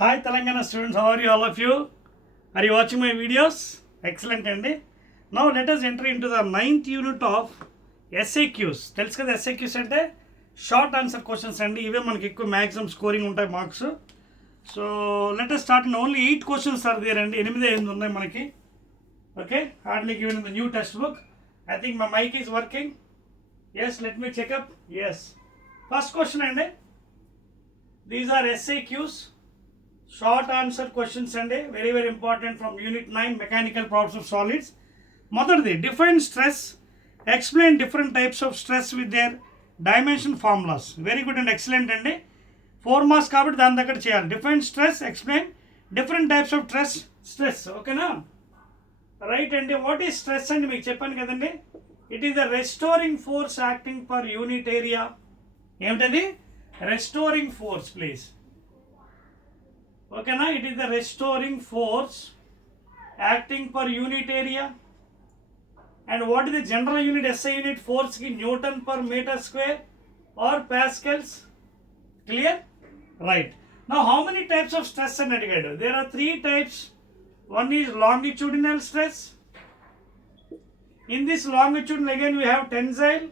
Hi Telangana students, how are you all of you? Are you watching my videos? Excellent Andy. Now let us enter into the 9th unit of SAQs. తెలుసు కదా SAQs అంటే short answer questions అండి. ఇవే మనకి ఎక్కువ maximum scoring ఉంటాయి marks. So let us start. Only 8 questions are there అండి. 8 ఉన్నాయి మనకి. Okay, hardly given in the new textbook. I think my mic is working. Yes, let me check up. Yes. First question అండి. These are SAQs. Short answer questions and very important from unit 9 mechanical problems of solids. Motherdi, define stress, explain different types of stress with their dimension formulas. Very good and excellent and 4 marks kabatti dan daggara cheyali. Define stress, explain different types of stress. Okay na? Right, and what is stress and meeku cheppanu kadandi? It is the restoring force acting per unit area. Emtadi? Restoring force, please. Okay na, it is the restoring force acting per unit area. And what is the general unit SI unit? Force ki Newton per meter square or pascals. Clear? Right. Now how many types of stress are indicated? There are 3 types. One is longitudinal stress. In this longitudinal again we have tensile.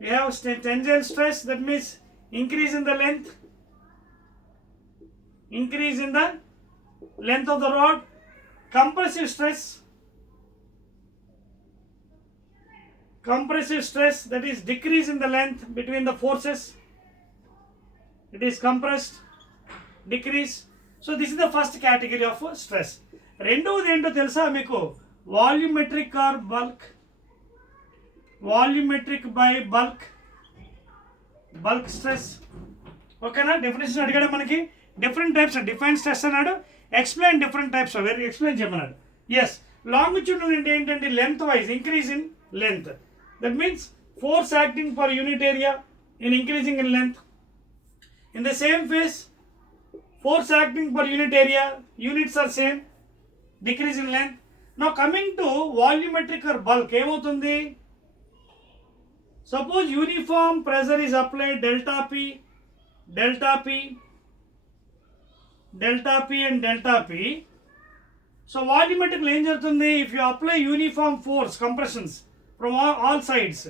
We have tensile stress, that means increase in the length. Increase in the length of the rod. Compressive stress. Compressive stress, that is decrease in the length between the forces. It is compressed, decrease. So this is the first category of stress. రెండవది ఏంటో తెలుసా మీకు? Volumetric or bulk. Volumetric by bulk stress. ఓకేనా? Definition అడిగాడు మనకి. Different types define stress అన్నాడు. Explain different types very explain చేయమన్నాడు. Yes, longitude అంటే ఏంటంటే length wise increase in length. That means force acting per unit area in increasing in length. In the same phase force acting per unit area units are same, decrease in length. Now coming to volumetric or bulk ఏమవుతుంది? Suppose uniform pressure is applied delta and delta P. So volumetric ఏం జరుగుతుంది? If you apply uniform force compressions from all sides,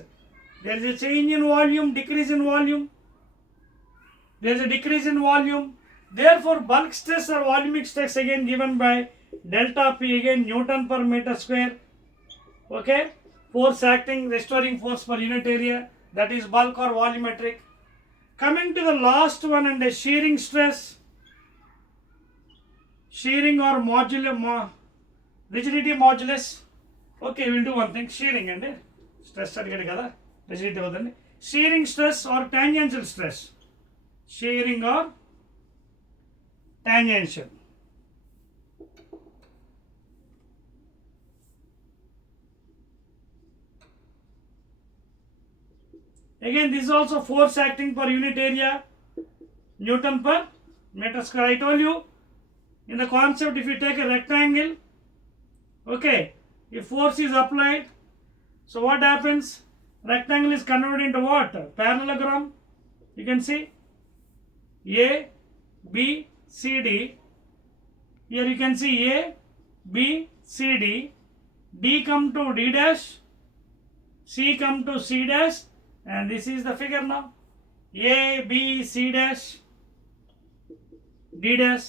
there is a change in volume, decrease in volume. There is a decrease in volume. Therefore bulk stress or volumic stress again given by delta P, again Newton per meter square. Okay, force acting, restoring force per unit area, that is bulk or volumetric. Coming to the last one, and the shearing stress. Shearing or rigidity modulus. Okay, we'll do one thing. Shearing and stress adigadu kada, rigidity avudandi. Shearing stress or tangential stress. Shearing or tangential. Again, this is also force acting per unit area, Newton per meter square. I told you, in the concept, if you take a rectangle, okay, if force is applied, so what happens? Rectangle is converted into what? Parallelogram. You can see A, B, C, D. Here you can see A, B, C, D. D come to D dash, C come to C dash, and this is the figure now. A, B, C dash, D dash.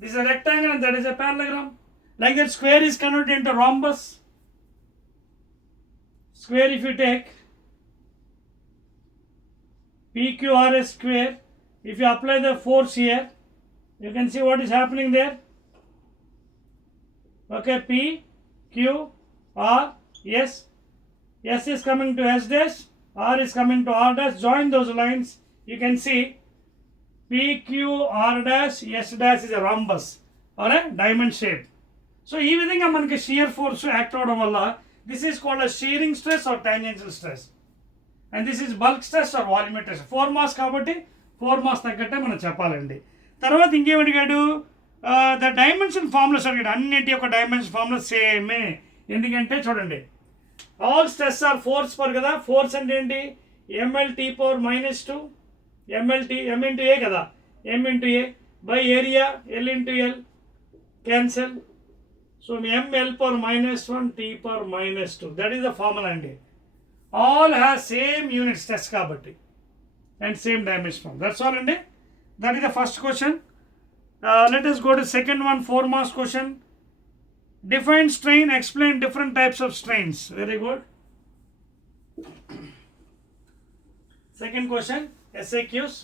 This is a rectangle and that is a parallelogram. Like that, square is converted into rhombus. Square, if you take PQRS square, if you apply the force here, you can see what is happening there. Okay, P, Q, R, S. S is coming to S dash, R is coming to R dash. Join those lines. You can see P, Q, R dash, S dash is a rhombus or a diamond shape. So, ఈ విధంగా మనకి shear force act అవడం వల్ల this is called a shearing stress or tangential stress, and this is bulk stress or volumetric. 4 మార్క్స్ కాబట్టి 4 మార్క్స్ తగ్గట్టే మనం చెప్పాలండి. తర్వాత ఇంకేం అడిగాడు? ద డైమెన్షన్ ఫార్ములాస్ అడిగాడు. అన్నింటి యొక్క డైమెన్షన్ ఫార్ములా సేమే. ఎందుకంటే చూడండి, all stress or force per కదా. ఫోర్స్ అంటే ఏంటి? ML T power -2 MLT M into A కదా. m into a by area L into L cancel. So m L power minus 1 t power minus 2. That is the formula అండి. All has same units test kabatti and same dimension. That's all అండి. That is the first question. Let us go to second one, 4 marks question. Define strain, explain different types of strains. Very good. Second question, SAQs.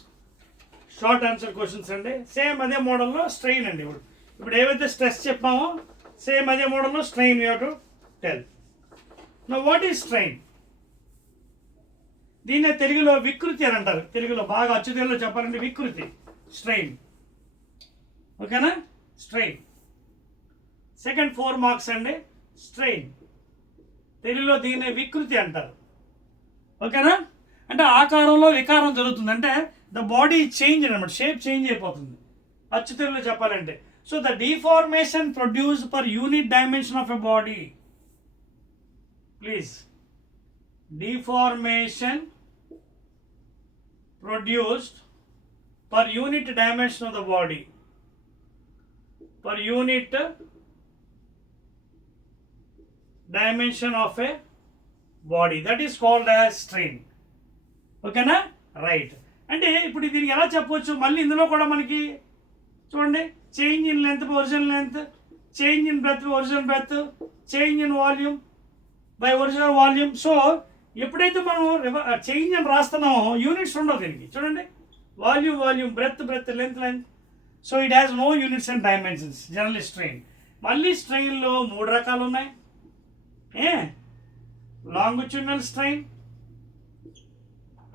Short answer questions అండి. సేమ్ అదే మోడల్లో స్ట్రెయిన్ అండి. ఇప్పుడు ఏవైతే స్ట్రెస్ చెప్పామో సేమ్ అదే మోడల్లో strain you to tell. Now what is strain? దీన్నే తెలుగులో వికృతి అని అంటారు. తెలుగులో బాగా అచ్చు తెలుగులో చెప్పాలంటే వికృతి, స్ట్రెయిన్. ఓకేనా? స్ట్రెయిన్. సెకండ్ 4 మార్క్స్ అండి. స్ట్రెయిన్ తెలుగులో దీన్నే వికృతి అంటారు. ఓకేనా? అంటే ఆకారంలో వికారం జరుగుతుంది, అంటే ద బాడీ చేంజ్ అనమాట, షేప్ చేంజ్ అయిపోతుంది అచ్చు తెలుగులో చెప్పాలంటే. So the deformation produced per unit dimension of a body. Please, deformation produced per unit dimension of the body, per unit dimension of a body, that is called as strain. ఓకేనా? రైట్. అంటే ఇప్పుడు దీనికి ఎలా చెప్పవచ్చు? మళ్ళీ ఇందులో కూడా మనకి చూడండి, change in length by original length, change in breadth by original breadth, change in volume by original volume. So ఎప్పుడైతే మనం చేంజ్ అని రాస్తున్నామో యూనిట్స్ ఉండవు దీనికి. చూడండి, volume volume, breadth breadth, length length. So it has no units and dimensions. General strain. మళ్ళీ స్ట్రెయిన్లో 3 రకాలు ఉన్నాయి. లాంగిట్యూడినల్ స్ట్రెయిన్,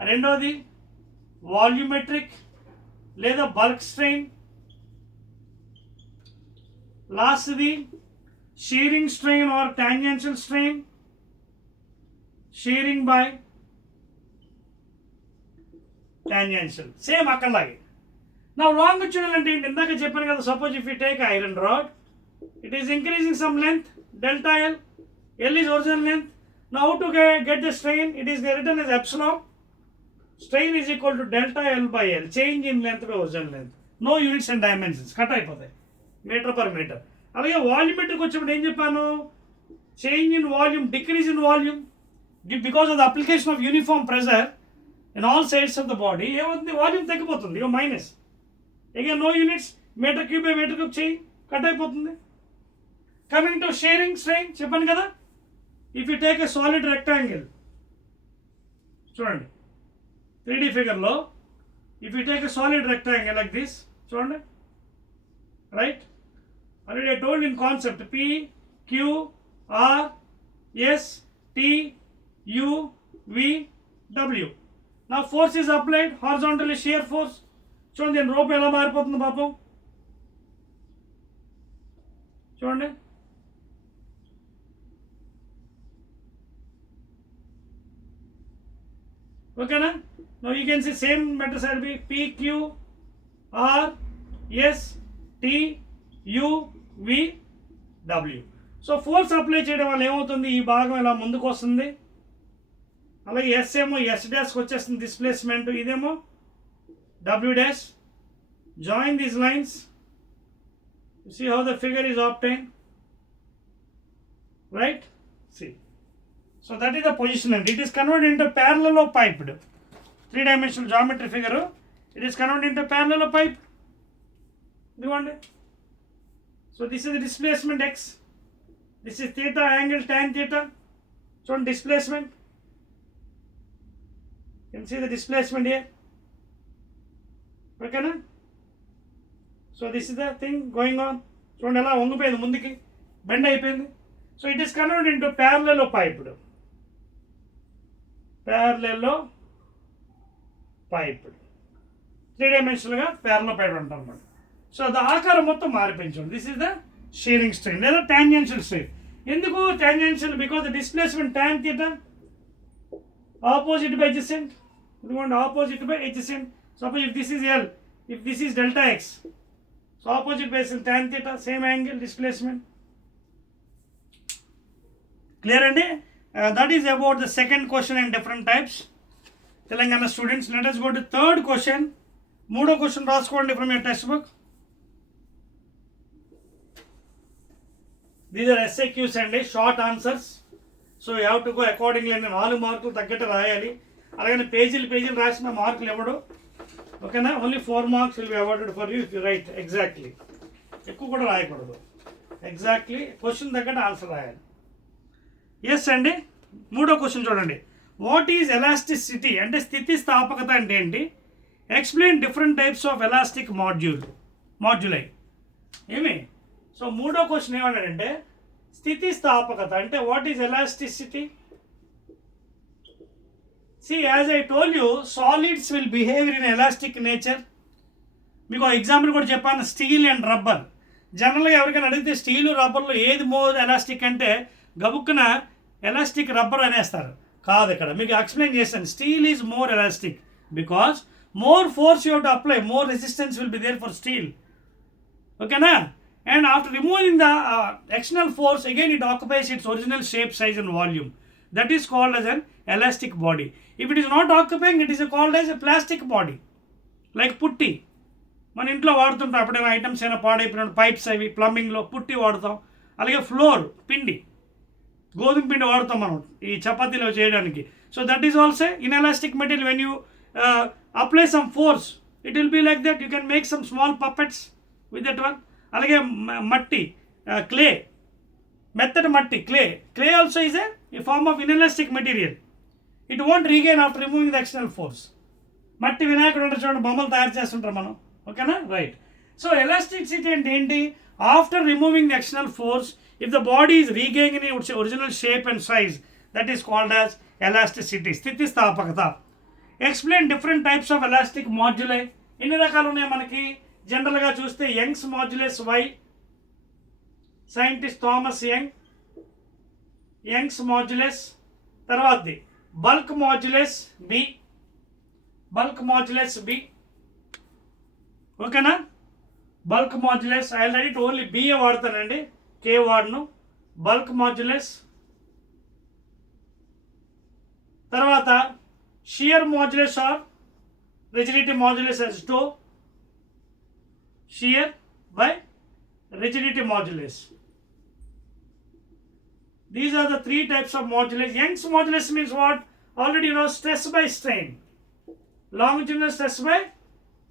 రెండోది వాల్యూమెట్రిక్ లేదా బల్క్ స్ట్రెయిన్, లాస్ట్ది shearing strain or tangential strain, shearing by tangential. Same అక్కడలాగే. నా లాంగిట్యూడినల్ అంటే ఏంటి? ఇందాక చెప్పాను కదా, suppose if you take iron rod, it is increasing some length delta L. L is original length. Now to get the strain, it is written as epsilon. Strain is equal to delta L by L. Change in length by original length. No units and dimensions. Cut అయిపోతాయి metre per metre. అలాగే volumetric వచ్చినప్పుడు ఏం చెప్పాను? Change in volume, decrease in volume because of the application of uniform pressure in all sides of the body. ఏమవుతుంది? Volume తగ్గిపోతుంది. ఇక minus. Again no units, metre cube by metre cube change, cut అయిపోతుంది. Coming to shearing strain చెప్పాను కదా. If you take a solid rectangle, చూడండి 3D ఫిగర్లో, if you take a solid rectangle like this, చూడండి, right? Already I told in concept P Q R S T U V W. నా force is applied horizontally, shear force. చూడండి దీని రూపం ఎలా మారిపోతుంది పాపం. చూడండి, ఓకేనా? Now you can see same method side B P Q R S T U V W. So force apply చేయడం వల్ల ఏమవుతుంది? ఈ భాగం ఇలా ముందుకు వస్తుంది. అలాగే ఎస్ ఏమో ఎస్ డాష్కి వచ్చేస్తుంది డిస్ప్లేస్మెంట్. ఇదేమో W dash. Join these lines. See how the figure is obtained, right? See, so that is the position, and it is converted into parallelopiped 3-dimensional geometry figure. It is converted into parallelopipe. Do you so this is the displacement x, this is theta angle tan theta. So on displacement, you can see the displacement here. Okay na? So this is the thing going on. చూడండి ఎలా వంగిపోయింది, ముందుకి bend అయిపోయింది. So it is converted into parallelepiped. Parallelepiped 3 డైమెన్షనల్గా parallelepiped అంటాం అన్నమాట. So అది ఆకారం మొత్తం మారిపోయింది. This is the shearing strain లేదా టాంజెన్షియల్ స్ట్రెయిన్. ఎందుకు tangential? Because the displacement tan theta opposite by adjacent. ఇదిగోండి opposite by adjacent. Suppose if this is L, if this is delta x, so opposite base is tan theta, same angle, displacement. Clear andi? That is about the second question and different types. Telangana students, let us go to third question. మూడో question రాసుకోండి from your text book. These are SAQs అండి, short answers. So you have to go accordingly అండి. 4 మార్కులు తగ్గట్టు రాయాలి. అలాగే పేజీలు రాసిన మార్కులు ఇవ్వడు, ఓకేనా. ఓన్లీ 4 marks will be awarded for you if you right exactly. ఎక్కువ కూడా రాయకూడదు, ఎగ్జాక్ట్లీ క్వశ్చన్ తగ్గట్టు ఆన్సర్ రాయాలి. ఎస్ అండి. మూడో క్వశ్చన్ చూడండి. వాట్ ఈజ్ ఎలాస్టిసిటీ అంటే స్థితిస్థాపకత అంటే ఏంటి? Explain different types of elastic moduli ఏమి. సో మూడో క్వశ్చన్ ఏమన్నాడంటే స్థితిస్థాపకత అంటే what is elasticity. See, as I told you, solids will behave in elastic nature. మీకు ఎగ్జాంపుల్ కూడా చెప్పాను, స్టీల్ అండ్ రబ్బర్. జనరల్గా ఎవరికైనా అడిగితే స్టీలు రబ్బర్లో ఏది మోర్ ఎలాస్టిక్ అంటే గబుక్కున ఎలాస్టిక్ రబ్బర్ అనేస్తారు. కాదు, ఇక్కడ మీకు ఎక్స్ప్లెయిన్ చేస్తాను. Steel is more elastic because more force you to apply, more resistance will be there for steel, ఓకేనా. And after removing the external force, again it occupies its original shape, size and volume. That is called as an elastic body. If it is not occupying, it is called as a plastic body. Like పుట్టి మన ఇంట్లో వాడుతుంటాం. అప్పుడైనా ఐటమ్స్ అయినా పాడైపోయిన పైప్స్ అవి ప్లంబింగ్లో పుట్టి వాడతాం. అలాగే ఫ్లోర్ పిండి, గోధుమ పిండి వాడతాం మనం ఈ చపాతీలో చేయడానికి. So that is also in elastic material. When you apply some force it will be like that. You can make some small puppets with that one. అలాగే మట్టి, క్లే, మెత్తటి మట్టి, clay also is a form of inelastic material. It won't regain after removing the external force. మట్టి వినాయకుడు అంటే చూడండి, బొమ్మలు తయారు చేస్తుంటాం మనం, ఓకేనా, రైట్. సో ఎలాస్టిసిటీ అంటే ఏంటి? After removing the external force, if the body is regaining its original shape and size, that is called as elasticity, స్థితిస్థాపకత. Explain different types of elastic moduli. ఎన్ని రకాలు ఉన్నాయి మనకి? జనరల్గా చూస్తే Young's modulus Y, scientist Thomas Young's modulus. తర్వాతది bulk modulus B, ఓకేనా. Bulk modulus I already only బిఏ వాడతానండి, కే వాడను. Bulk modulus. తర్వాత shear modulus or rigidity modulus as tau, shear by rigidity modulus. These are the 3 types of modulus. Young's modulus means what? Already you know, stress by strain. Longitudinal stress by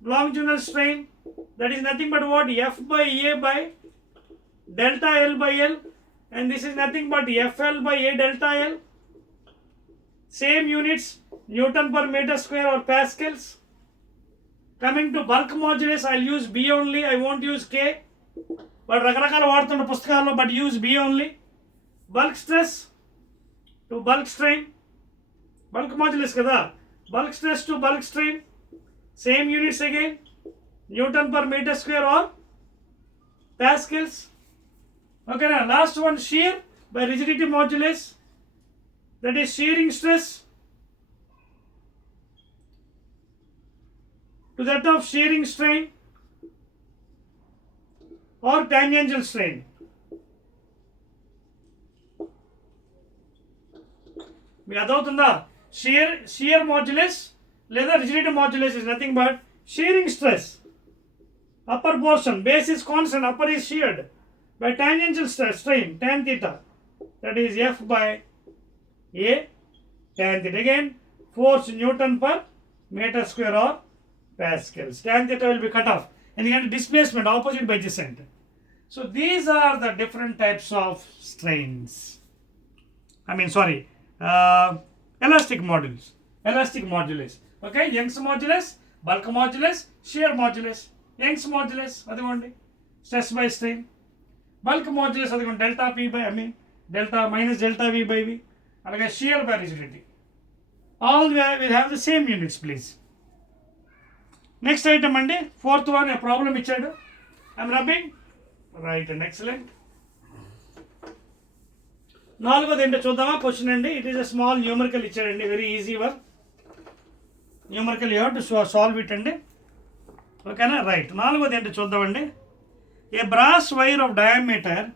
longitudinal strain. That is nothing but what? F by A by delta L by L. And this is nothing but FL by A delta L. Same units, Newton per meter square or pascals. Coming to bulk modulus, I'll use B only. I won't use K. But రకరకాల వాడుతున్న పుస్తకాల్లో, but use B only. Bulk stress to bulk strain, bulk modulus కదా, bulk stress to bulk strain, same units again, newton per metre square or pascals, ఓకేనా. Last one shear by rigidity modulus, that is shearing stress to that of shearing strain or tangential strain. మీకు అర్థమవుతుందా? Shear modulus లేదా rigidity modulus is nothing but shearing stress. Upper portion base is constant, upper is sheared by tangential strain tan theta, that is F by A tan theta. Again force Newton per meter square or pascals. Tan theta will be cut off ఎందుకంటే displacement opposite by descent. So these are the different types of strains. Elastic modulus. Okay, Young's modulus, bulk modulus, shear modulus. Young's modulus అదిగోండి stress by strain. Bulk modulus అదిగోండి delta P by delta minus delta V by V. అలాగే shear by rigidity. All will have the same units, please. Next item అండి, 4th one, a problem ఇచ్చాడు. I'm rubbing right and excellent. 4th ఏంటో చూద్దామా question అండి. It is a small numerical ఇచ్చాడండి, very easy work. Numerical you have to solve it అండి, ఓకేనా, right. 4th ఏంటో చూద్దామండి. A brass wire of diameter,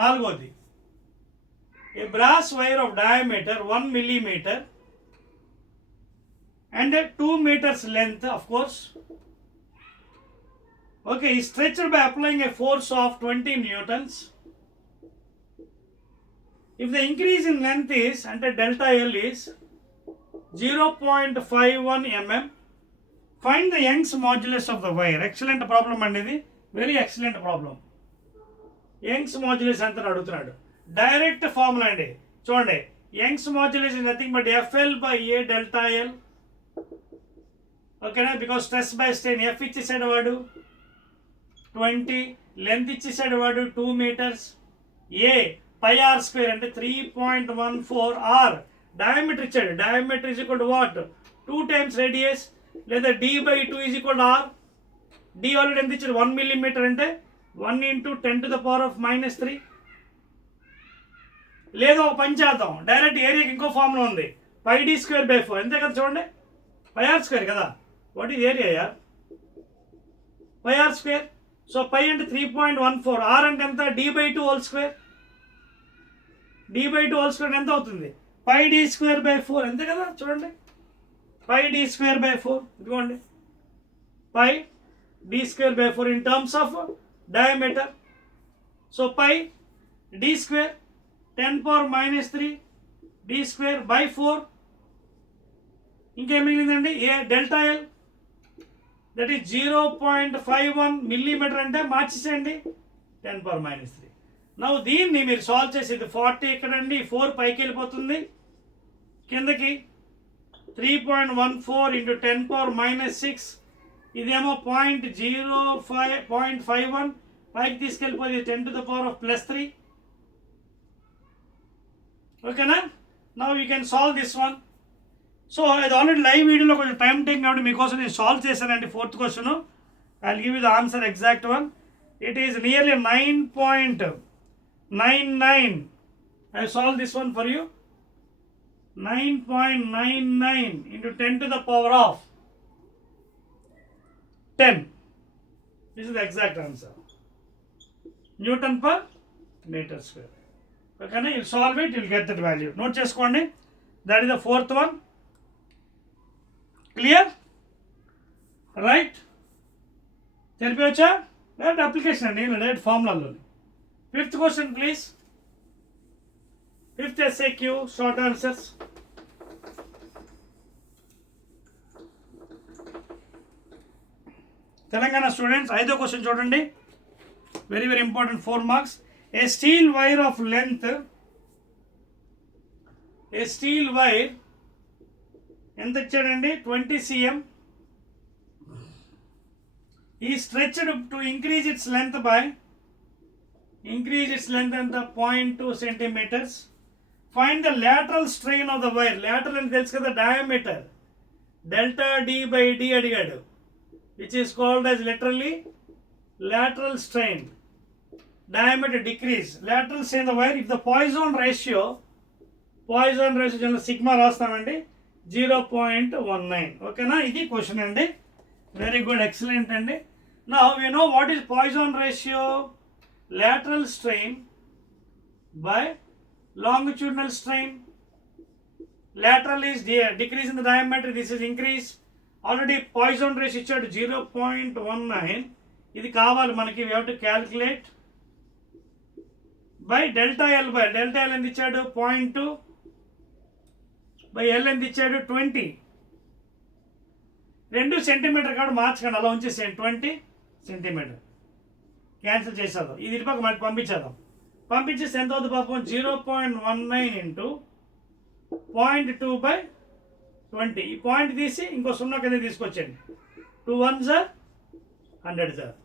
4th a brass wire of diameter 1 millimeter and a 2 meters length, of course, Okay, is stretched by applying a force of 20 newtons. If the increase in length is, ante delta L is 0.51 mm, find the Young's modulus of the wire. Excellent problem అండి ఇది, very excellent problem. Young's modulus ఎంత అడుగుతున్నాడు. Direct formula అండి, చూడండి. Young's modulus is nothing but FL by A delta L. ఓకేనా, because stress by strain. F ఇచ్చేసాడు వాడు 20, లెంత్ ఇచ్చేసాడు వాడు 2 meters. A pi r square అంటే 3.14 r. డయామీటర్ ఇచ్చాడు, diameter is equal to what, 2 times radius, లేదా d by 2 is equal to r. d already ఎంత ఇచ్చాడు, 1 millimeter అంటే 1 into 10 to the power of -3. లేదా ఒక పని చేద్దాం, డైరెక్ట్ ఏరియాకి ఇంకో ఫార్ములా ఉంది, పై d square by 4. అంతే కదా, చూడండి, pi r square కదా. వాట్ ఈజ్ ఏరియా యార్, pi r square. సో పై అంటే 3.14, r అంటే ఎంత, d by 2 whole square. d by 2 whole square ఎంత అవుతుంది, pi d square by 4. అంతే కదా, చూడండి, pi d square by 4. ఇదిగోండి, pi d square by 4 in terms of diameter. So pi d square 10 power -3 d square by 4. ఇంకేం మిగిలిందండి, A delta L, that is 0.51 millimeter అంటే మార్చేసేయండి 10 power -3. నౌ దీన్ని మీరు సాల్వ్ చేసేది 40 ఇక్కడండి, 4 పైకి వెళ్ళిపోతుంది కిందకి, 3.14 into 10 power -6. ఇదేమో 0.51 పైకి తీసుకెళ్ళిపోయి 10 to the power of +3. ఓకేనా, now you can solve this one. So అది ఆల్రెడీ లైవ్ వీడియోలో కొంచెం టైం టేకింగ్ కాబట్టి మీకోసం నేను సాల్వ్ చేశానండి. 4th question, I will give you the answer exact one. It is nearly 9.99. I have solved this one for you. 9.99 into 10 to the power of 10. This is the exact answer. Newton per meter square. Okay, you solve it, you will get that value. Note cheskondi. That is the 4th one. Clear? Right? Telpiyocha? That application andi, direct formula lo. 5th question please. 5th SAQ, short answers. Telangana స్టూడెంట్స్, 5వ క్వశ్చన్ చూడండి, very very important, 4 marks. A steel wire of length, A steel wire ఎంత ఇచ్చాడండి, 20 cm, ఈ stretched to increase it's length by, increase its length and the 0.2 centimeters. Find the lateral strain of the wire. Lateral and tells the diameter, delta d by d adigadu, which is called as literally lateral strain. Diameter decrease, lateral strain of the wire. If the Poisson ratio sigma రాస్తామండి 0.19. ఓకేనా, ఇది క్వశ్చన్ అండి, very good, excellent అండి. Now we know what is Poisson ratio. Lateral strain by longitudinal strain. Lateral is decrease in the diameter, this is increase. Already Poisson ratio ichadu 0.19. ఇది కావాలి మనకి, we have to calculate by delta L by delta L ఎంత ఇచ్చాడు 0.2 by L ఎంత ఇచ్చాడు 20. 2 సెంటీమీటర్ కాదు మార్చకండి, అలా ఉంచేసేయండి, 20 సెంటీమీటర్ క్యాన్సిల్ చేసేద్దాం. ఇది ఇటుపక్క మనకి పంపించేద్దాం. పంపించేసి ఎంత అవుతుంది పాపం, 0.19 into 0.2 by 20. ఈ పాయింట్ తీసి ఇంకో 0 కింద తీసుకొచ్చండి, 2 1s are 100s are.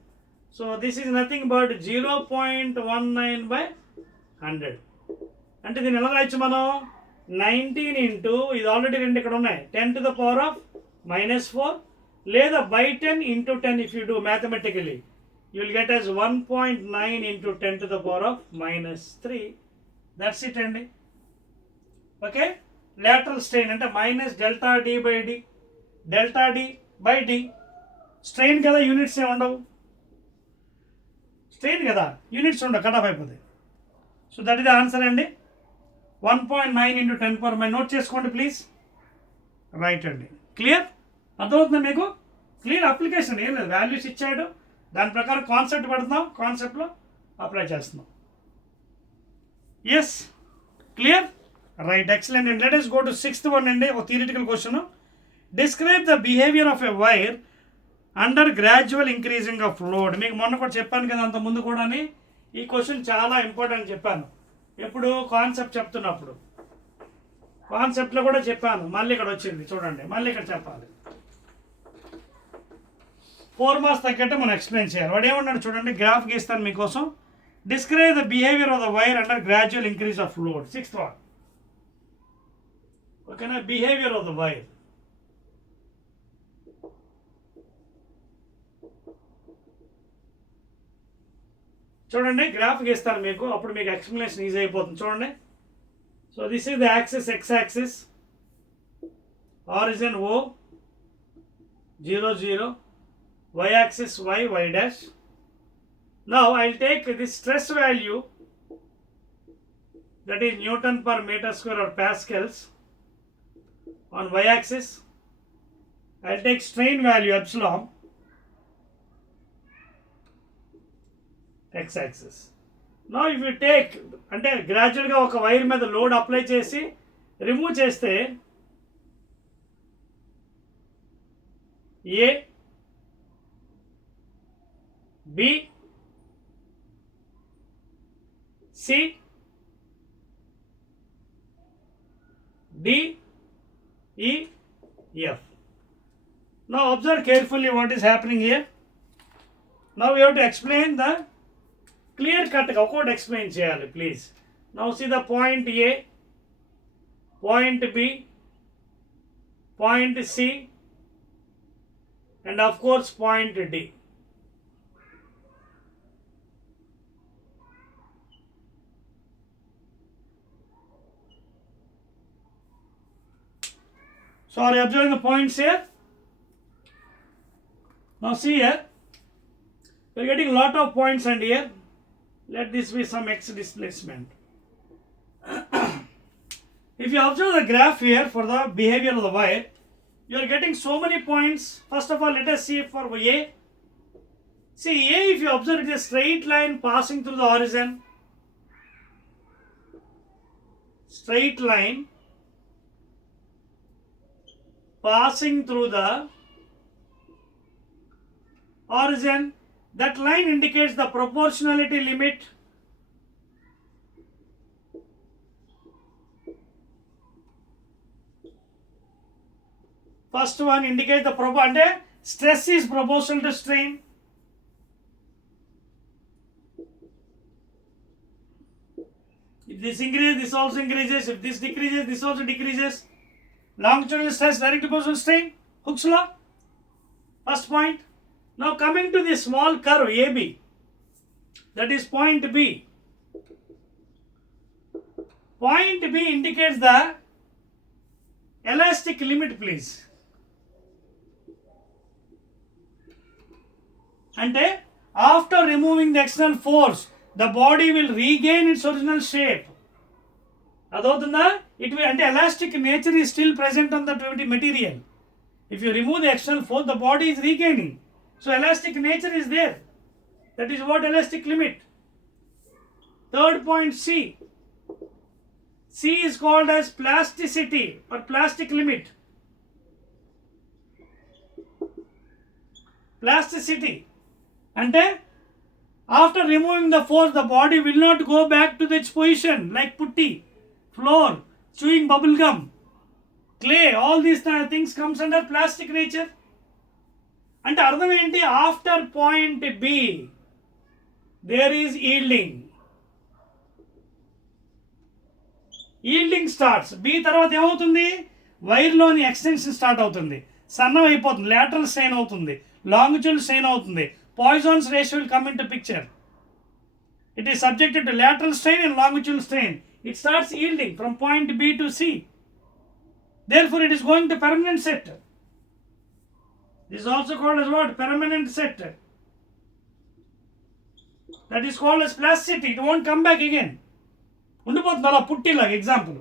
So this is nothing but 0.19 by 100. అంటే దీన్ని ఎలా రాయొచ్చు మనం, 19 into, ఇది ఆల్రెడీ 2 ఇక్కడ ఉన్నాయి, 10 to the power of -4, లేదా by 10 into 10 if you do mathematically. You will get as 1.9 into 10 to the power of -3. That's it అండి. ఓకే, lateral strain అంటే minus delta d by d, delta d by d. Strain కదా, units ఏ ఉండవు, strain కదా, units ఉండవు, cut off అయిపోతాయి. So that is the answer అండి, 1.9 into 10 power. Note చేసుకోండి ప్లీజ్. రైట్ అండి, క్లియర్, అర్థమవుతుందా మీకు? క్లియర్ అప్లికేషన్, ఏం లేదు, వాల్యూస్ ఇచ్చాడు, దాని ప్రకారం కాన్సెప్ట్ పడుతున్నాం, కాన్సెప్ట్లో అప్లై చేస్తున్నాం. ఎస్, క్లియర్, రైట్, ఎక్సలెంట్ అండి. Let us go to 6th one అండి. ఒక theoretical question. Describe the behaviour of a wire under gradual increasing of load. మీకు మొన్న కూడా చెప్పాను కదా, అంత ముందు కూడా ఈ క్వశ్చన్ చాలా ఇంపార్టెంట్ చెప్పాను. ఎప్పుడు కాన్సెప్ట్ చెప్తున్నప్పుడు కాన్సెప్ట్లో కూడా చెప్పాను. మళ్ళీ ఇక్కడ వచ్చింది చూడండి, మళ్ళీ ఇక్కడ చెప్పాలి. 4 మార్క్స్ తగ్గట్టు మనం ఎక్స్ప్లెయిన్ చేయాలి. వాడు ఏమన్నాడు చూడండి, గ్రాఫ్ గీస్తాను మీకోసం. Describe the behaviour of the wire under gradual increase of load. 6th one. ఓకేనా, బిహేవియర్ ఆఫ్ ద వైర్. చూడండి, గ్రాఫ్ గీస్తాను మీకు, అప్పుడు మీకు ఎక్స్ప్లెనేషన్ ఈజీ అయిపోతుంది. చూడండి, so this is the axis, X axis, origin O 0 0, y axis y, y dash. Now I'll take this stress value, that is Newton per meter square or pascals on y axis. I'll take strain value epsilon x axis. Now if you take, అంటే గ్రాడ్యువల్గా ఒక వైర్ మీద load apply చేసి రిమూవ్ చేస్తే ఏ, B, C, D, ఈ, F. Now observe carefully what is happening here. Now we have to explain the clear cut గా ఒకటి ఎక్స్ప్లెయిన్ చేయాలి please. Now see the point A, point B, point C, and of course point D. So are you observing the points here? Now see here, we are getting a lot of points, and here let this be some x displacement. If you observe the graph here for the behavior of the wire, you are getting so many points. First of all, let us see for A. See A, if you observe, it is a straight line passing through the horizon. Straight line passing through the horizon. That line indicates the proportionality limit. First one indicates the అంటే stress is proportional to strain. If this increases, this also increases. If this decreases, this also decreases. Longitudinal stress directly proportional to strain. Hooke's law. First point. Now coming to the small curve AB, that is point B. Point B indicates the elastic limit, please. అంటే after removing the external force, the body will regain its original shape. అదవుతుందా? It will, అంటే elastic nature is still present on the material. If you remove the external force, the body is regaining. So elastic nature is there. That is what elastic limit. Third point C. C is called as plasticity or plastic limit. Plasticity. అంటే after removing the force, the body will not go back to its position like putty, floor, chewing bubble gum, clay. All these things comes under plastic nature. అంటే అర్థం ఏంటి? After point B there is yielding. Yielding starts. B తర్వాత ఏమవుతుంది? వైర్లోని extension start అవుతుంది, సన్నం అయిపోతుంది, lateral strain అవుతుంది, లాంగిట్యూడల్ స్ట్రెయిన్ అవుతుంది. Poisson's ratio will come into picture. It is subjected to lateral strain and longitudinal strain. It starts yielding from point B to C. Therefore, it is going to permanent set. This is also called as what? Permanent set. That is called as plasticity. It won't come back again. ఉండిపోతుంది అలా పుట్టి లాగా. ఎగ్జాంపుల్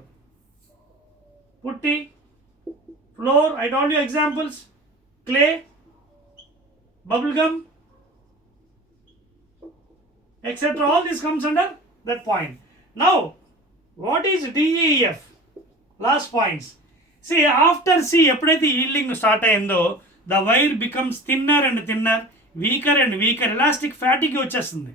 పుట్టి, floor, I told you examples, clay, bubble gum, etc. All this comes under that point. Now, what is DEF? Last points. See, after C, ఎప్పుడైతే yielding start అయిందో, the wire becomes thinner and thinner, weaker and weaker. Elastic fatigue వచ్చేస్తుంది.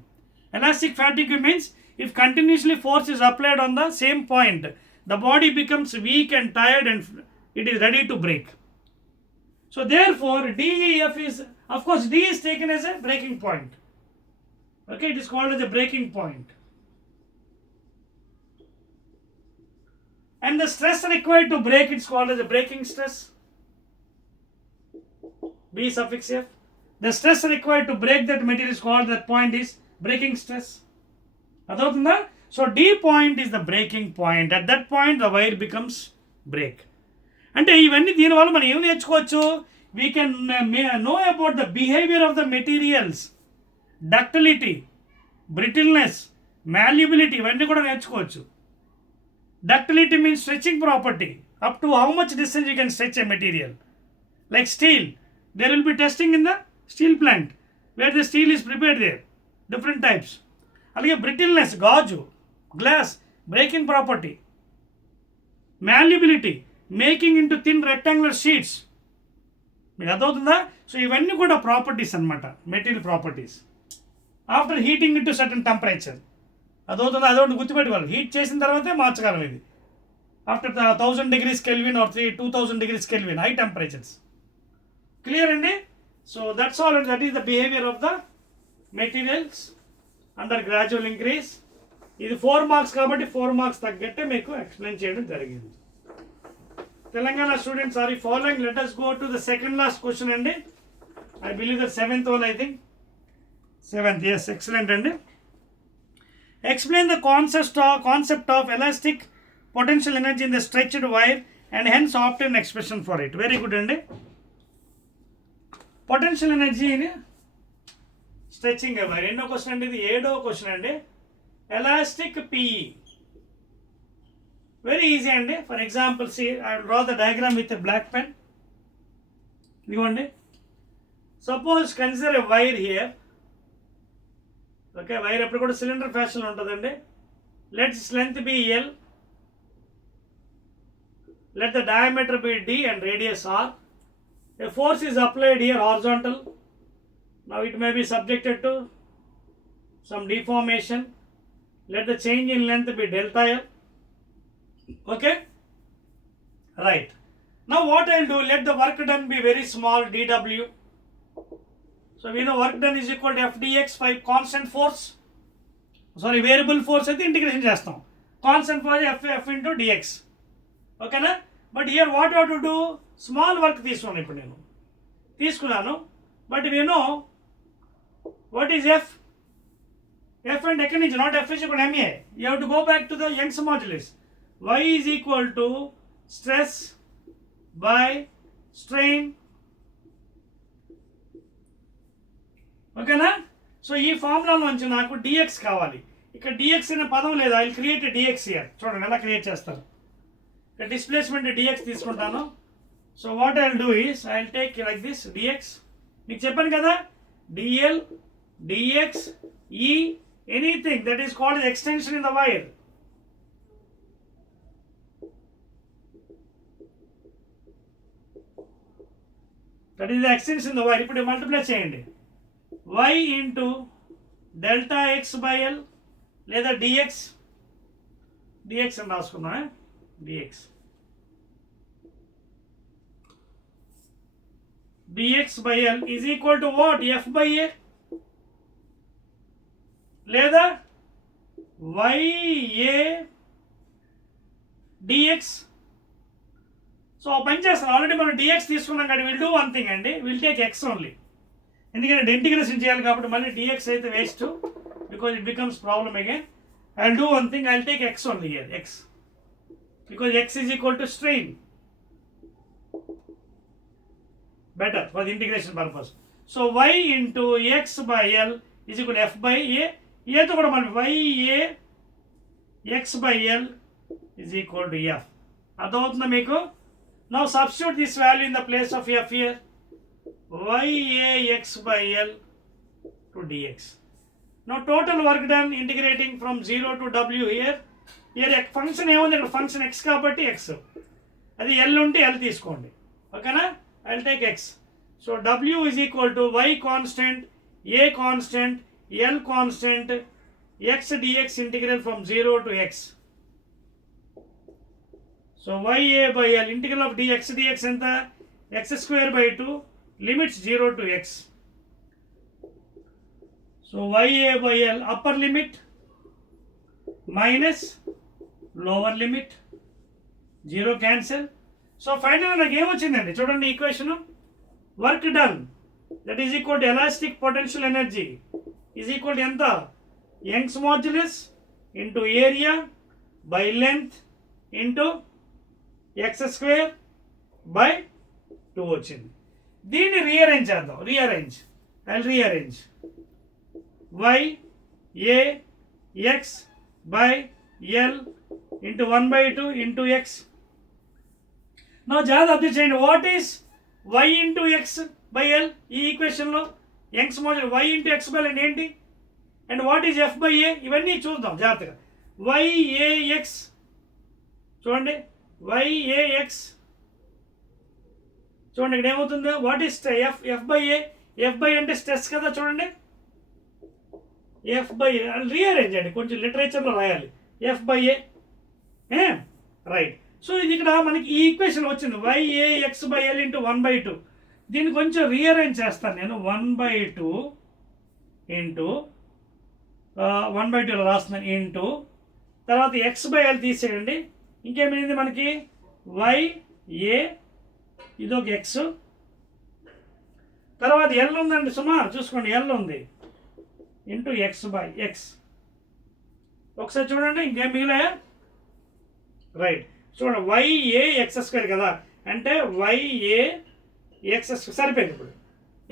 Elastic fatigue means if continuously force is applied on the same point, the body becomes weak and tired and it is ready to break. So therefore, DEF is, of course, D is taken as a breaking point. Okay, it is called as a breaking point. And the stress required to break, it's called as a breaking stress. B suffix F. The stress required to break that material is called, that point is breaking stress. So D point is the breaking point. At that point the wire becomes break. అంటే ఇవన్నీ దీనివల్ల మనం ఏం నేర్చుకోవచ్చు? We can know about the behavior of the materials, ductility, brittleness, malleability, ఇవన్నీ కూడా నేర్చుకోవచ్చు. Ductility means stretching property. Up to how much distance you can stretch a material. Like steel, there will be testing in the steel plant where the steel is prepared there. Different types. Alage brittleness, gauge, glass, breaking property. Malleability, making into thin rectangular sheets. మీకు అర్థమవుతుందా? సో ఇవన్నీ కూడా properties అనమాట, material properties. After heating into certain temperature. అదవుతుందా? అదొకటి గుర్తుపెట్టుకోవాలి. Heat చేసిన తర్వాతే మార్చగలం ఇది. After 1000 degrees Kelvin or 2000 degrees Kelvin, high temperatures. Clear అండి? So that's all. That is the behaviour of the materials under gradual increase. ఇది 4 marks కాబట్టి 4 marks తగ్గట్టే మీకు ఎక్స్ప్లెయిన్ చేయడం జరిగింది. Telangana students are following? Let us go to the second last question అండి. I believe the 7th one, I think. 7th, yes, excellent అండి. Explain the concept of elastic potential energy in the stretched wire and hence obtain expression for it. Very good అండి. Potential energy in stretching a wire. ఎన్నో క్వశ్చన్ అండి ఇది? 7వ క్వశ్చన్ అండి. Elastic PE. Very easy అండి. For example, see, I will draw the diagram with a black pen. ఇదిగోండి. Suppose consider a wire here. Okay, wire ఎప్పుడు కూడా సిలిండర్ ఫ్యాషన్లో ఉంటుందండి. Let's length be L, let the diameter be D and radius R. A force is applied here, horizontal. Now it may be subjected to some deformation. Let the change in length be delta L. Okay, right. Now what I'll do, let the work done be very small, dW. So we know work done is equal to FDX, 5 constant force. Sorry, variable force అయితే ఇంటిగ్రేషన్ చేస్తాం. Constant force F into dx. ఓకేనా? But here what you have to do, small work తీసుకున్నాను. ఇప్పుడు నేను తీసుకున్నాను, but we know what is F. F and ఎక్కడి నుంచి, not F is equal to MA. You have to go back to the Young's modulus. Y is equal to stress by strain. ఓకేనా? సో ఈ ఫార్ములాలోంచి నాకు dx కావాలి. ఇక్కడ dx అనే పదం లేదు. I will create dx here. చూడండి ఎలా క్రియేట్ చేస్తారు. ఇక్కడ డిస్ప్లేస్మెంట్ dx తీసుకుంటాను. So what I will do is I will take like this dx. మీకు చెప్పాను కదా, dl, dx, e, anything that is called extension in the wire. That is the extension in the wire. ఇప్పుడు మల్టిప్లై చేయండి. y into delta X by L లేదా dx అని రాసుకుందాం. dx by L is equal to what, f by a లేదా ya dx. So పని చేస్తాను. ఆల్రెడీ మనం dx తీసుకున్నాం కాబట్టి విల్ డూ వన్ థింగ్ అండి, విల్ టేక్ x ఓన్లీ. ఎందుకంటే ఇంటిగ్రేషన్ చేయాలి కాబట్టి మళ్ళీ dx అయితే waste, because it becomes problem again. I will do one thing, I will take x only here, x, because x is equal to strain. better for the integration purpose. So y into x by L is equal to f by a. A to kuda mali y a x by L is equal to f. Adavutunda meeku. Now substitute this value in the place of f here. Y a x by L to dx. Now total work done integrating from 0 to w here. Here function ఏముంది ఇక్కడ function x కాబట్టి x, అది l ఉంటే l తీసుకోండి, ఓకేనా. I'll take x. So w is equal to y constant, a constant, l constant, x dx integral from 0 to x. So ya by l integral of dx dx enta x square by 2 limits 0 to x. So ya by l upper limit minus lower limit, 0 cancel. So finally నాకు ఏమొచ్చిందండి చూడండి equation. Work done that is equal to elastic potential energy is equal to ఎంత, Young's modulus into area by length into x square by 2 వచ్చింది. దీన్ని rearrange చేద్దాం. I rearrange y a x by l into 1/2 into x. Now జాగ్రత్త observe చేయండి, what is y into x by l ఈ ఈక్వేషన్లో Young's model y into x by l అంటే ఏంటి, and what is f by a ఇవన్నీ చూద్దాం జాగ్రత్తగా. y a x చూడండి, y a x చూడండి ఇక్కడ ఏమవుతుందో, what is f by a, f by అంటే స్ట్రెస్ కదా చూడండి, f by a రీఅరేంజ్ అండి, కొంచెం లిటరేచర్లో రాయాలి f by a, right. So ఇది ఇక్కడ మనకి ఈ ఈక్వేషన్ వచ్చింది y a x by l into 1/2. దీన్ని కొంచెం రీఅరేంజ్ చేస్తాను నేను, 1/2 ఇంటూ 1/2 రాస్తున్నాను ఇంటూ తర్వాత x by l తీసేయండి. ఇంకేమైంది మనకి y a ఇదొక x, తర్వాత l ఉందండి సుమా చూసుకోండి, l ఉంది ఇంటూ ఎక్స్ బై ఎక్స్. ఒకసారి చూడండి ఇంకేం మిగిలాయా, రైట్. చూడండి YA x² కదా, అంటే YA x² సరిపోయింది. ఇప్పుడు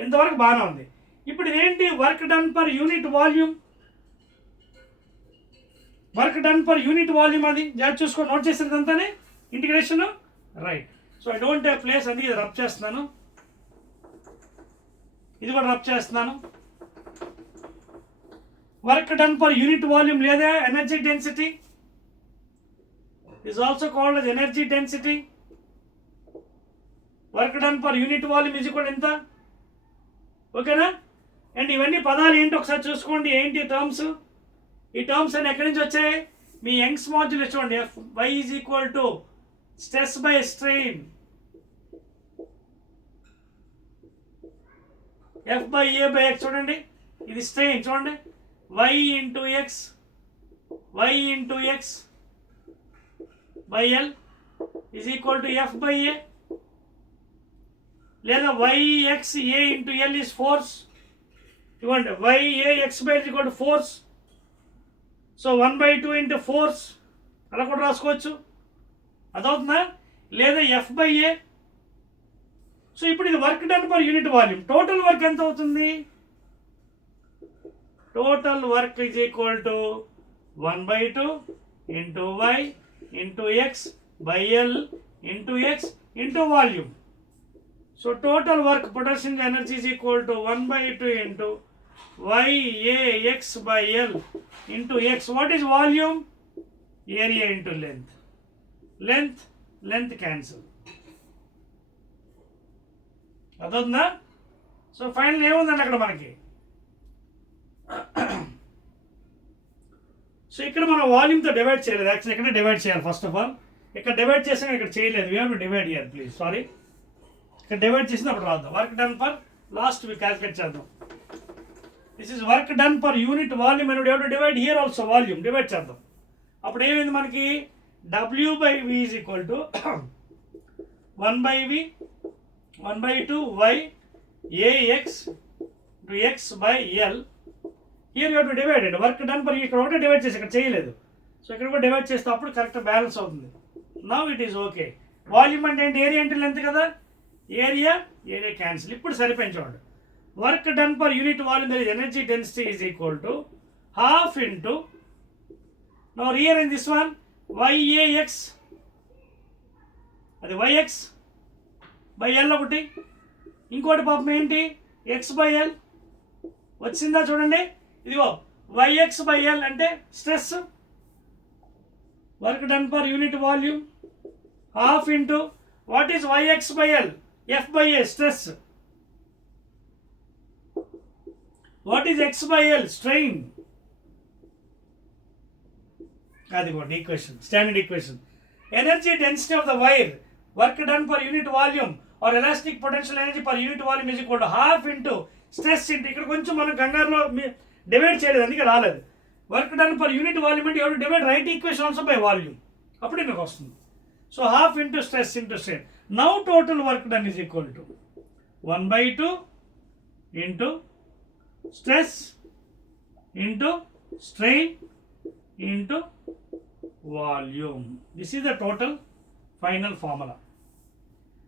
ఇంతవరకు బాగానే ఉంది. ఇప్పుడు ఇదేంటి, work done per unit volume, work done per unit volume అది జాగ్రత్త చూసుకొని నోట్ చేసేది అంతానే integration, right. So I don't have place అందుకే ఇది రబ్ చేస్తున్నాను, ఇది కూడా రబ్ చేస్తున్నాను. Work done per unit volume లేదా energy density is also called as energy density. Work done per unit volume is equal ఎంత, ఓకేనా. అండ్ ఇవన్నీ పదాలు ఏంటి ఒకసారి చూసుకోండి, ఏంటి టర్మ్స్, ఈ టర్మ్స్ అన్ని ఎక్కడి నుంచి వచ్చాయి, మీ యంగ్స్ మాడ్యులస్ చూడండి, y is equal to stress by strain, f by a by x చూడండి, ఇది స్ట్రెయిన్ చూడండి, y into x by l is equal to f by a, లేదా yx a into l is force, ఇవ్వండి ya x by l is equal to force, so 1/2 into force అలా కూడా రాసుకోవచ్చు, అదవుతుందా, లేదా f by a. సో ఇప్పుడు ఇది work done per unit volume, total work ఎంత అవుతుంది, total work is equal to 1/2 into y into x by l into x into volume. So total work potential energy is equal to 1/2 into y a x by l into x. What is volume? Area into length. Length cancel. అదొందా. So final ఏముందండి అక్కడ మనకి, so ఇక్కడ మనం వాల్యూమ్తో divide చేయలేదు, actually ఇక్కడ divide చేయాలి. ఫస్ట్ ఆఫ్ ఆల్ ఇక్కడ డివైడ్ చేసాక ఇక్కడ చేయలేదు, వీ హ్యావ్ టు డివైడ్ చేయాలి ప్లీజ్, సారీ. ఇక్కడ డివైడ్ చేసినప్పుడు రాద్దాం, work done per last we calculate చేద్దాం. This is work done per unit volume and we have to divide here also volume, divide చేద్దాం. అప్పుడు ఏమైంది మనకి, W by V is equal to 1/2 y ax to x by l. Here you have to divide it, work done per ఇక్కడ ఒకటే డివైడ్ చేసి ఇక్కడ చేయలేదు, సో ఇక్కడ కూడా డివైడ్ చేస్తే అప్పుడు కరెక్ట్ బ్యాలెన్స్ అవుతుంది. Now it is okay. Volume అంటే ఏంటి, ఏరియా అంటే లెంత్ కదా, ఏరియా క్యాన్సిల్. ఇప్పుడు సరిపోయింది చూడండి, work done per unit volume that is energy density is equal to half into, now rearrange this one, YAX అది YX బై L ఒకటి, ఇంకోటి పాపం ఏంటి x by l వచ్చిందా చూడండి, ఇదిగో yx/L అంటే stress, work done per unit volume, half into what is yx/L, F/A stress, what is x/L strain. అది కూడా equation, standard equation. Energy density of the wire, work done per unit volume or elastic potential energy per unit volume is equal to half into stress into, ఇక్కడ కొంచెం మనం కంగారులో divide చేయలేదు అందుకే రాలేదు. Work done per unit volume అంటే ఎవరు divide right equation also by volume, అప్పుడే మీకు వస్తుంది. So half into stress into strain. Now total work done is equal to 1/2 into stress into strain into volume. This is the total final formula.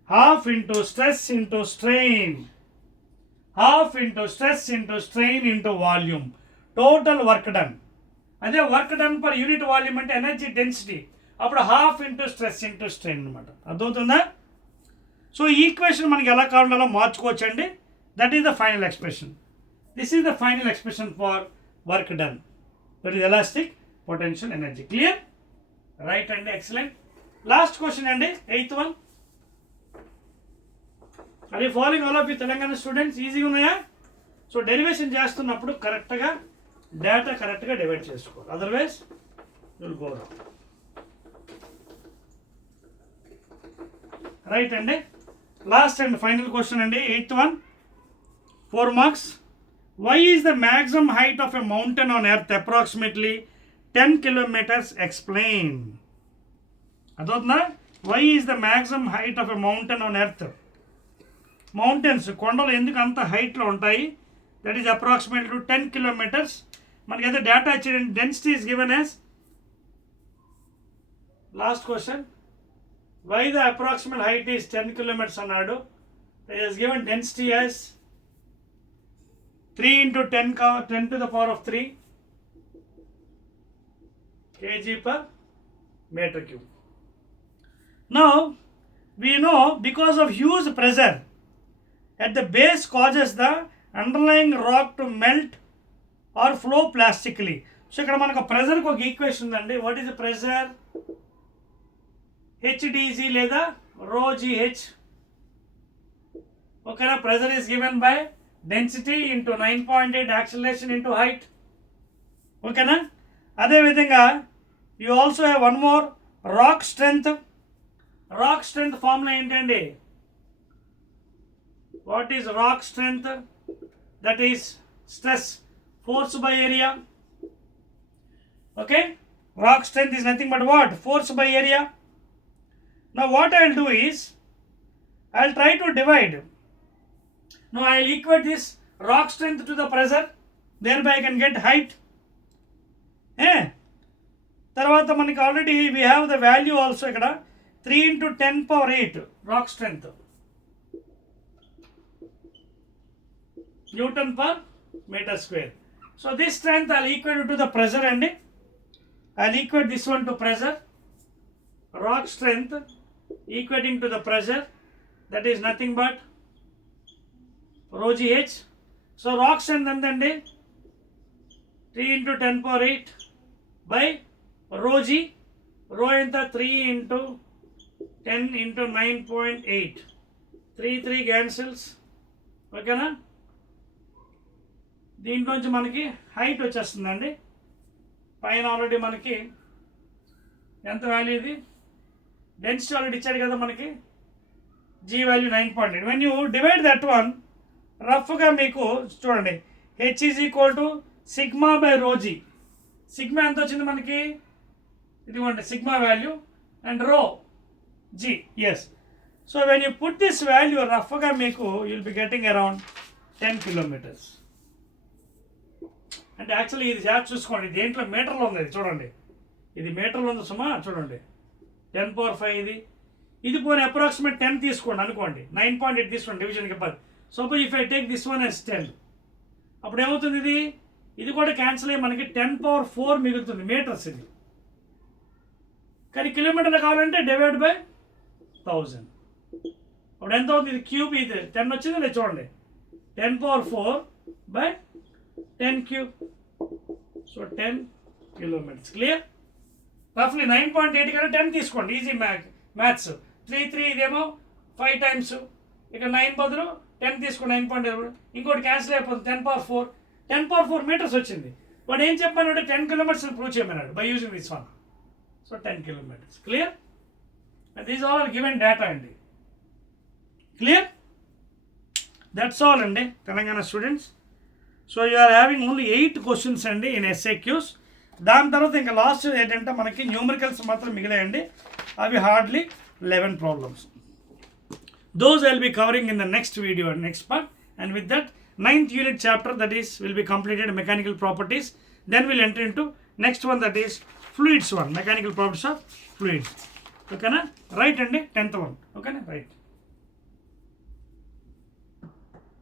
Half into stress into strain, half into stress into strain into volume, total work done. అదే work done per unit volume అంటే energy density, అప్పుడు half into stress into strain అనమాట. అర్థమవుతుందా? సో ఈ ఈక్వేషన్ మనకి ఎలా కావాలో మార్చుకోవచ్చు అండి. That is the final expression. This is the final expression for work done, that is elastic potential energy. Clear? Right అండి, ఎక్సలెంట్. లాస్ట్ క్వశ్చన్ అండి, 8th one. అది following all of you Telangana స్టూడెంట్స్ ఈజీగా ఉన్నాయా? సో డెరివేషన్ చేస్తున్నప్పుడు కరెక్ట్గా డేటా కరెక్ట్గా divide చేసుకోవాలి, otherwise will go wrong. Right అండి, లాస్ట్ అండ్ ఫైనల్ క్వశ్చన్ అండి, 8th one, 4 marks. Why is the maximum height of a mountain on earth approximately 10 kilometers? Explain. అదవుతుందా? Why is the maximum height of a mountain on earth? Mountains, కొండలు ఎందుకు అంత హైట్లో ఉంటాయి? That is approximately to 10 kilometers. మనకైతే data ఇచ్చేయండి. Density is given as, last question, why the approximate height is 10 kilometers అన్నాడు. It is given density as 3 into 10 to the power of 3 kg/meter cube. Now we know because of huge pressure at the base causes the underlying rock to melt or flow plastically. So ఇక్కడ మనకు ప్రెజర్కి ఒక equation ఉందండి. What is the pressure? HDG లేదా ρgh. ఓకేనా? Pressure is given by density into 9.8 acceleration into height. ఓకేనా? అదేవిధంగా you also have one more, rock strength. Rock strength formula ఏంటండి? What is rock strength? That is stress force by area. Okay, rock strength is nothing but what? Force by area. Now what I will do is, I will try to divide. Now I will equate this rock strength to the pressure, thereby I can get height. తర్వాత మనకి already we have the value also ఇక్కడ 3 into 10 power 8 rock strength, Newton per meter square. So this strength I will equate to the pressure and I will equate this one to pressure. Rock strength equating to the pressure, that is nothing but ρgh. So rock strength ఎంతండి? 3 into 10 power 8 by ρg. Rho ఎంత? 3 into 10 into 9.8. 3 cancels. ఓకేనా? దీంట్లోంచి మనకి హైట్ వచ్చేస్తుందండి. పైన ఆల్రెడీ మనకి ఎంత వాల్యూ ఇది? డెన్సిటీ ఆల్రెడీ ఇచ్చాడు కదా మనకి, g value 9.8. When you divide that one, రఫ్గా మీకు చూడండి, h is equal to sigma by rho g. Sigma ఎంత వచ్చింది మనకి? ఇదిగోండి sigma value, and rho g. Yes. So when you put this value, రఫ్గా మీకు you will be getting around 10 kilometers. అంటే యాక్చువల్లీ ఇది జాగ్రత్త చూసుకోండి, దేంట్లో మీటర్లో ఉంది ఇది చూడండి, ఇది మీటర్లో ఉంది సుమా, చూడండి 10 power 5 ఇది పోనీ అప్రాక్సిమేట్ 10 తీసుకోండి అనుకోండి, 9.8 తీసుకోండి డివిజన్కి 10. Suppose if I take this one as 10, అప్పుడు ఏమవుతుంది? ఇది కూడా క్యాన్సిల్ అయ్యి మనకి 10 power 4 మిగులుతుంది మీటర్స్ ఇది. కానీ కిలోమీటర్లు కావాలంటే డివైడ్ బై 1000. అప్పుడు ఎంత అవుతుంది? ఇది క్యూబ్, ఇది 10 వచ్చింది లేదు చూడండి, 10 power 4 by 10 cube. So 10 kilometres. Clear? రఫ్లీ 9.8 కన్నా 10 తీసుకోండి, ఈజీ మ్యాథ్స్. 3 ఇదేమో 5 టైమ్స్, ఇక 9 బదులు 10 తీసుకోండి, 9.8. ఇంకోటి క్యాన్సిల్ అయిపోతుంది, 10 power 4 మీటర్స్ వచ్చింది. వాడు ఏం చెప్పానంటే 10 కిలోమీటర్స్ ప్రూవ్ చేయమన్నాడు by using this one. So 10 kilometres. Clear? And these all are given data అండి. క్లియర్? దట్స్ ఆల్ అండి Telangana students. So you are having only 8 questions అండి ఇన్ SAQs. దాని తర్వాత ఇంకా లాస్ట్ ఏంటంటే మనకి న్యూమరికల్స్ మాత్రం మిగిలాయండి, అవి హార్డ్లీ 11 problems. Those I will be covering in the next video and next part. And with that, 9th unit chapter, that is will be completed, mechanical properties. Then we'll enter into next one, that is fluids one, mechanical properties of fluids. Okay na? Right, and 10th one. Okay na? Right.